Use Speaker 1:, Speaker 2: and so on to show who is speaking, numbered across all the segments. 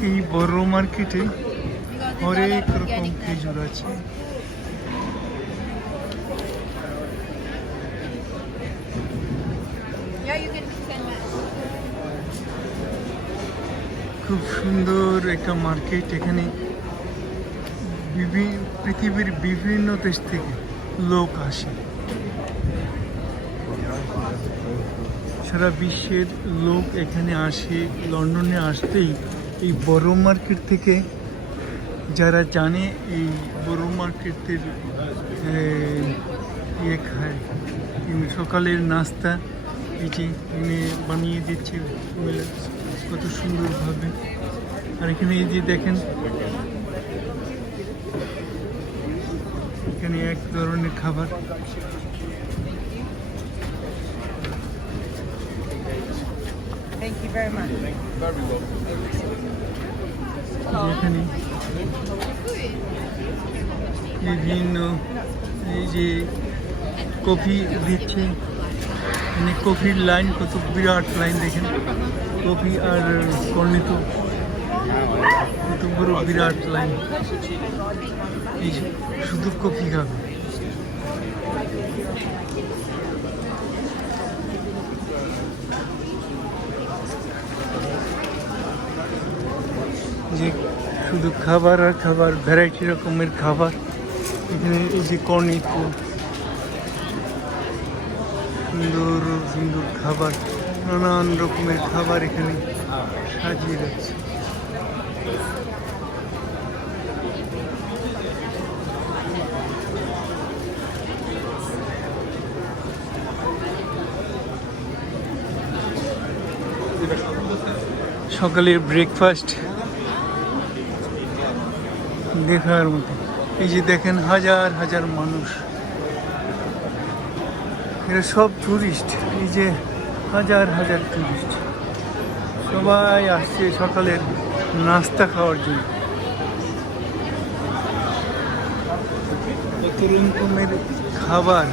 Speaker 1: এই বড় মার্কেটে হরেক রকম খেজুর আছে. খুব সুন্দর একটা মার্কেট এখানে বিভি- পৃথিবীর বিভিন্ন দেশ থেকে লোক আসে সারা বিশ্বের লোক এখানে আসে, লন্ডনে আসতেই এই বড় মার্কেট থেকে যারা জানে, এই বড় মার্কেটের ইয়ে খায়। সকালের নাস্তা, এই যে এনে বানিয়ে দিচ্ছে কত সুন্দরভাবে। আর এখানে এই যে দেখেন, এখানে এক ধরনের খাবার।
Speaker 2: Thank you very much. Thank you.
Speaker 1: Very এখানে বিভিন্ন এই যে কফি দিচ্ছে মানে কফির লাইন কত বিরাট লাইন দেখেন। কফি আর কর্ণিত কত বড় বিরাট লাইন এই শুধু কফি খাবে যে শুধু খাবার আর খাবার ভ্যারাইটি রকমের খাবার। এখানে এই যে কর্নিত সুন্দর সুন্দর খাবার। নানান রকমের খাবার এখানে সাজিয়ে রাখছে সকালের ব্রেকফাস্ট দেখার মতো। এই যে দেখেন হাজার হাজার মানুষ। এরা সব টুরিস্ট এই যে হাজার হাজার টুরিস্ট সবাই আসছে সকালের নাস্তা খাওয়ার জন্য। খাবার।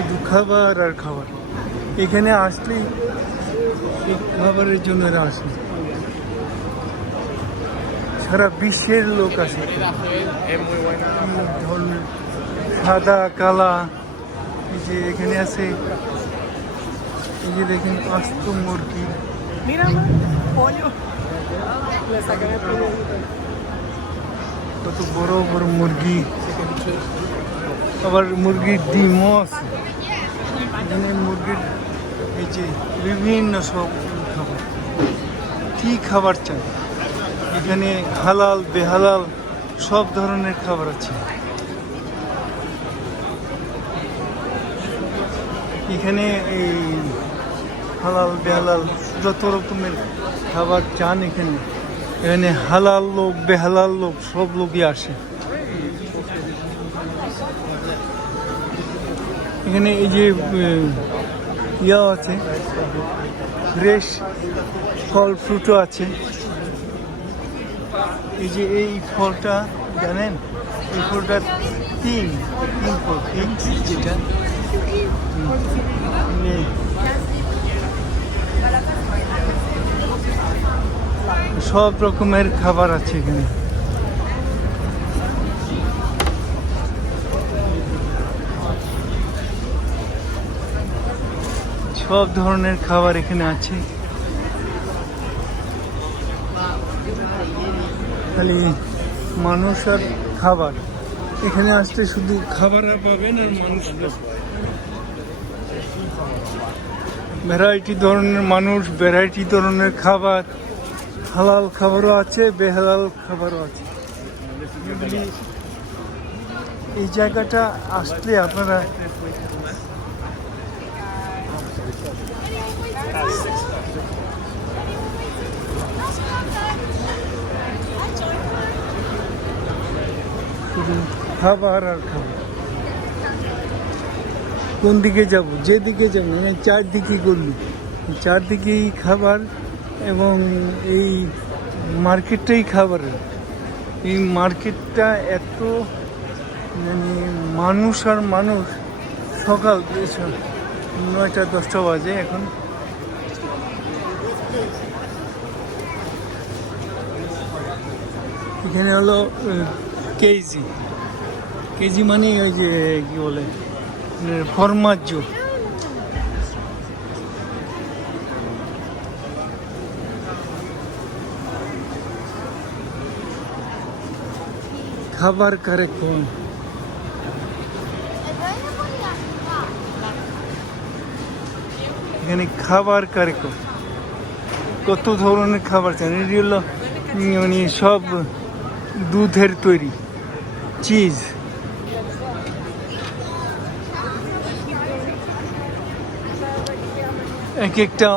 Speaker 1: শুধু খাবার আর খাবার। এখানে আসলেই খাবারের জন্য এরা আসে সারা বিশ্বের লোক আসে ধরনের সাদা, কালা, এই যে এখানে আছে, এই যে দেখেন আস্ত মুরগি. কত বড় বড় মুরগি। আবার মুরগির ডিমও আছে। এখানে মুরগির এই যে বিভিন্ন সব খাবার। কী খাবার চান এখানে হালাল, বেহালাল সব ধরনের খাবার আছে। এখানে এই হালাল, বেহালাল যত রকমের খাবার চান এখানে। এখানে হালাল লোক, বেহালাল লোক সব লোকই আসে। এখানে এই যে উম, ইয়া আছে ফ্রেশ ফল ফ্রুটও আছে। এই যে এই ফলটা জানেন? এই ফলটা তিন তিন ফল তিন যেটা। সব রকমের খাবার আছে এখানে। সব ধরনের খাবার এখানে আছে। খালি মানুষ আর খাবার। এখানে আসতে শুধু খাবার আর পাবেন আর মানুষ ভ্যারাইটি ধরনের মানুষ, ভ্যারাইটি ধরনের খাবার, হালাল খাবারও আছে, বেহালাল খাবারও আছে। এই জায়গাটা আসলে আপনারা শুধু খাবার আর খাবার। কোন দিকে যাব? যেদিকে যাব মানে চারদিকে করলি চারদিকেই খাবার এবং এই মার্কেটটাই খাবারের এই মার্কেটটা এত মানে মানুষ আর মানুষ সকাল, নয়টা, দশটা বাজে এখন। এখানে হলো কেজি। কেজি মানে ওই যে, কি বলে ফরমাজ্য খাবার কারে কোন? এখানে খাবার কারে কোন? কত ধরনের খাবার চান এটি হলো মানে সব দুধের তৈরি। চিজ এক একটা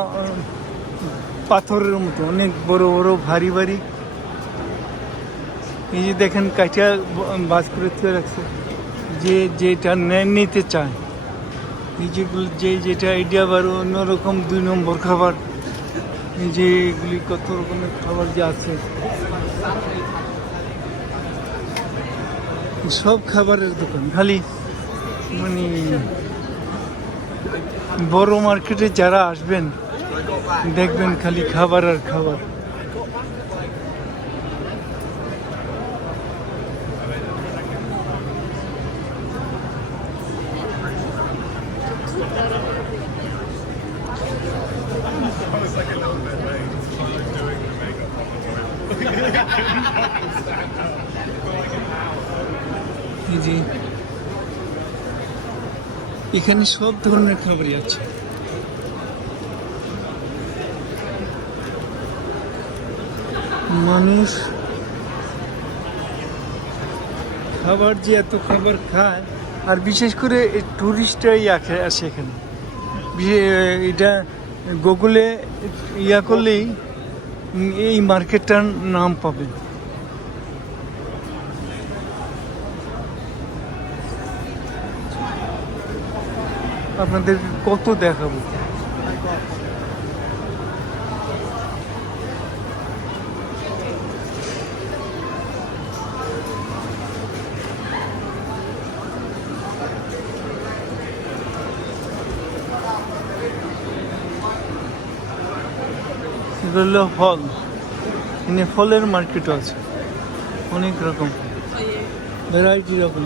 Speaker 1: পাথরের মতো, অনেক বড় বড়, ভারী ভারী। এই যে দেখেন, কাঁচা বাস করে রাখছে। যে যেটা নেয় নিতে চায়। এই যেগুলো যে যেটা আইডিয়া আবার অন্যরকম দুই নম্বর খাবার। যে এগুলি কত রকমের খাবার যে আছে, সব খাবারের দোকান, খালি মানে বড় মার্কেটে যারা আসবেন, দেখবেন খালি খাবার আর খাবার এই যে এখানে সব ধরনের খাবারই আছে। মানুষ খাবার যে এত খাবার খায়, আর বিশেষ করে টুরিস্টরাই আসে এখানে। এটা গুগলে ইয়া করলেই এই মার্কেটটার নাম পাবেন। আপনাদের কত দেখাবো? হলো ফল এখানে ফলের মার্কেট আছে। অনেক রকম। ভ্যারাইটি রকম।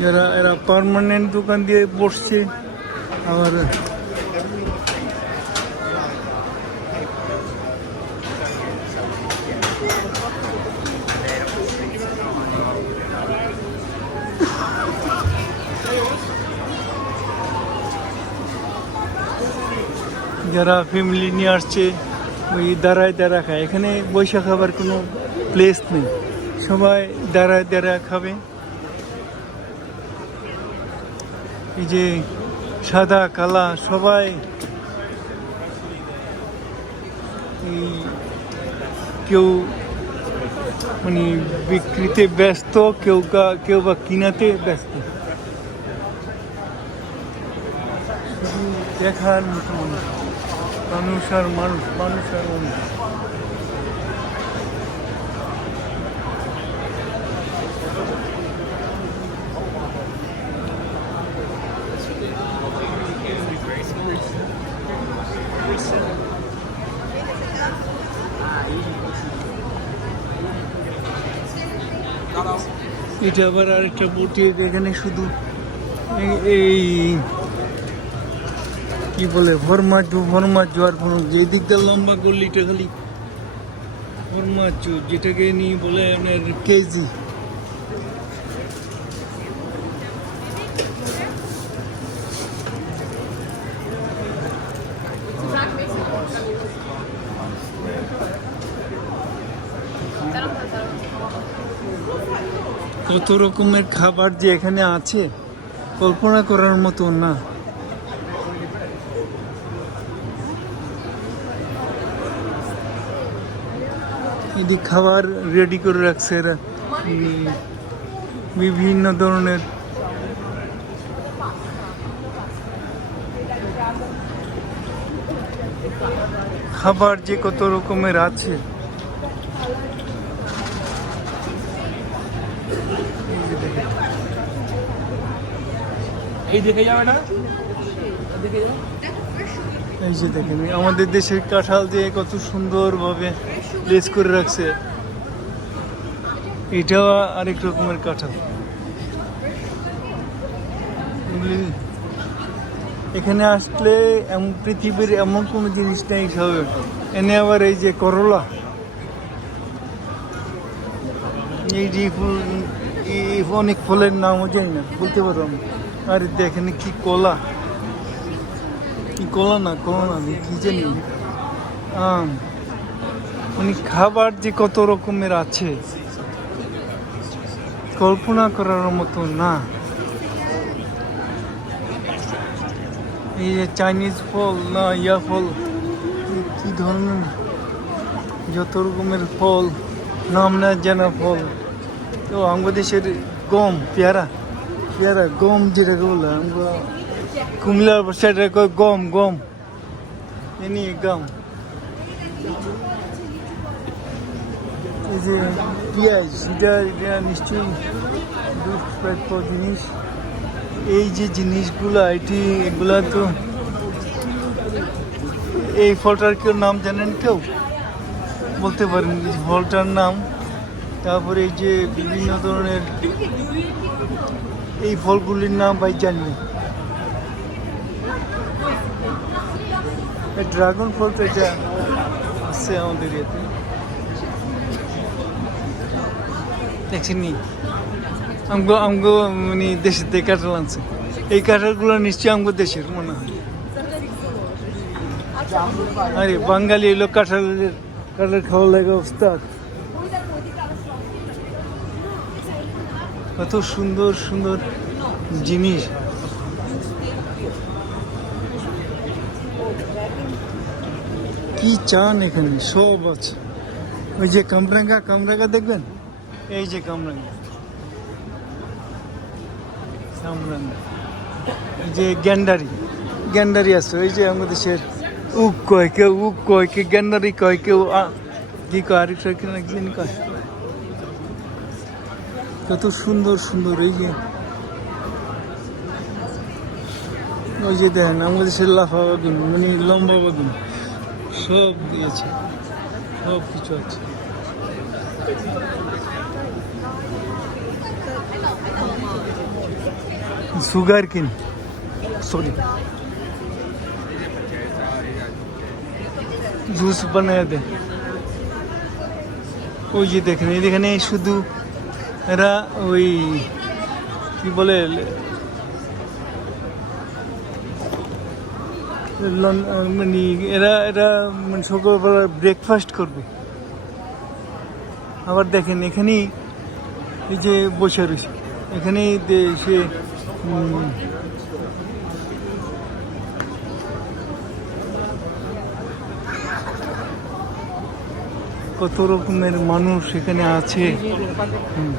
Speaker 1: যারা এরা পার্মানেন্ট দোকান দিয়ে বসছে আবার যারা ফ্যামিলি নিয়ে আসছে ওই দাঁড়ায় দাঁড়া খায়। এখানে বৈশাখ খাবার কোনো প্লেস নেই। সবাই দাঁড়ায় দাঁড়ায় খাবে। এই যে সাদা, কালা, সবাই এই কেউ মানে বিক্রিতে ব্যস্ত, কেউ কেউ বা কিনাতে ব্যস্ত। দেখার মতো মানুষ আর মানুষ মানুষ আর মানুষ। এটা আবার আরেকটা বটি এখানে শুধু এই কি বলে ভোর মাছ ভোর মাছ আর কোনো যে দিকটা লম্বা করলি এটা খালি ভোর মাছু যেটাকে নিয়ে বলে আপনার কেজি। কত রকমের খাবার যে এখানে আছে, কল্পনা করার মতো না। এদিক খাবার রেডি করে রাখছে এরা বিভিন্ন ধরনের। খাবার যে কত রকমের আছে। এই যে দেখেন।
Speaker 3: দেখে যাবে না?
Speaker 1: এই যে দেখেন আমাদের দেশের কাঁঠাল যে কত সুন্দরভাবে প্লেস করে রাখছে। এটাও আরেক রকমের কাঁঠাল এখানে আসলে এমন পৃথিবীর এমন কোনো জিনিস নেই খাবে এনে আবার এই যে করলা। এই যে ফুল অনেক ফলের নামও জানি না, বলতে পারব আমি আর দেখেন কি কলা। কি কলা না কলা না কি জানি? আম। মানে খাবার যে কত রকমের আছে, কল্পনা করার মতো না। এই যে চাইনিজ ফল না, ইয়া ফল কি- ধরনের? যত রকমের ফল, নাম না জানা ফল। তো আমাদের গম, পেয়ারা পেয়ারা, গম যেটাকে বলে আমরা কুমিল্লার সাইডে গম গম। এনি গম। এই যে পেঁয়াজ এটা এটা নিশ্চয়ই দুধ প্রাপ্য জিনিস এই যে জিনিসগুলো এটি এগুলা তো এই ফলটার কেউ নাম জানেন কেউ? বলতে পারেন ফলটার নাম। তারপরে এই যে বিভিন্ন ধরনের এই ফলগুলির নাম ভাই জানি ড্রাগন ফল তো এটা আছে আমাদের ইয়েতে দেখছেন নি আমগো আমগো মানে দেশের থেকে কাঁঠাল আনছে, এই কাঁঠালগুলো নিশ্চয়ই আমগো দেশের মনে হয়। আরে, বাঙালি এলো কাঁঠালের কাঁঠাল খাওয়া লাগে অবস্থা। কত সুন্দর সুন্দর জিনিস। কি চান এখানে? সব আছে। ওই যে কামরাঙ্গা কামরাঙ্গা দেখবেন? এই যে কামরাঙ্গা কামরাঙ্গা এই যে গ্যান্ডারি। গ্যান্ডারি আছে, ওই যে আমাদের দেশের উক কয় কেউ উক কয় কেউ, গ্যান্ডারি কয় কেউ কি কয় কি কি জানি কয়। কত সুন্দর সুন্দর, এই যে। ওই যে দেখেন আমাদের দেশের লাফা বাগুন মানে লম্বা বাগুন। সব দিয়েছে, সব কিছু আছে। সুগার কিন। সরি জুস বানায় ওই যে দেখেন এখানে শুধু এরা ওই কি বলে মানে এরা এরা মানে সকালবেলা ব্রেকফাস্ট করবে। আবার দেখেন, এখানেই এই যে বসে রয়েছে এখানেই দে- সে কত রকমের মানুষ এখানে আছে হুম।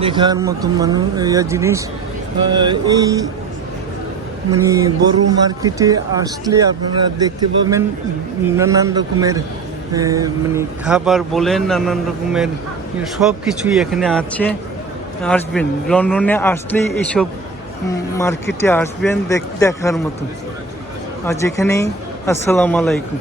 Speaker 1: দেখার মতো মানুষ জিনিস এই মানে বড় মার্কেটে আসলে আপনারা দেখতে পাবেন নানান রকমের মানে খাবার বলেন, নানান রকমের সব কিছুই এখানে আছে। আসবেন, লন্ডনে আসলেই এইসব মার্কেটে আসবেন দেখ- দেখার মতো। আর যেখানেই, আসসালামু আলাইকুম।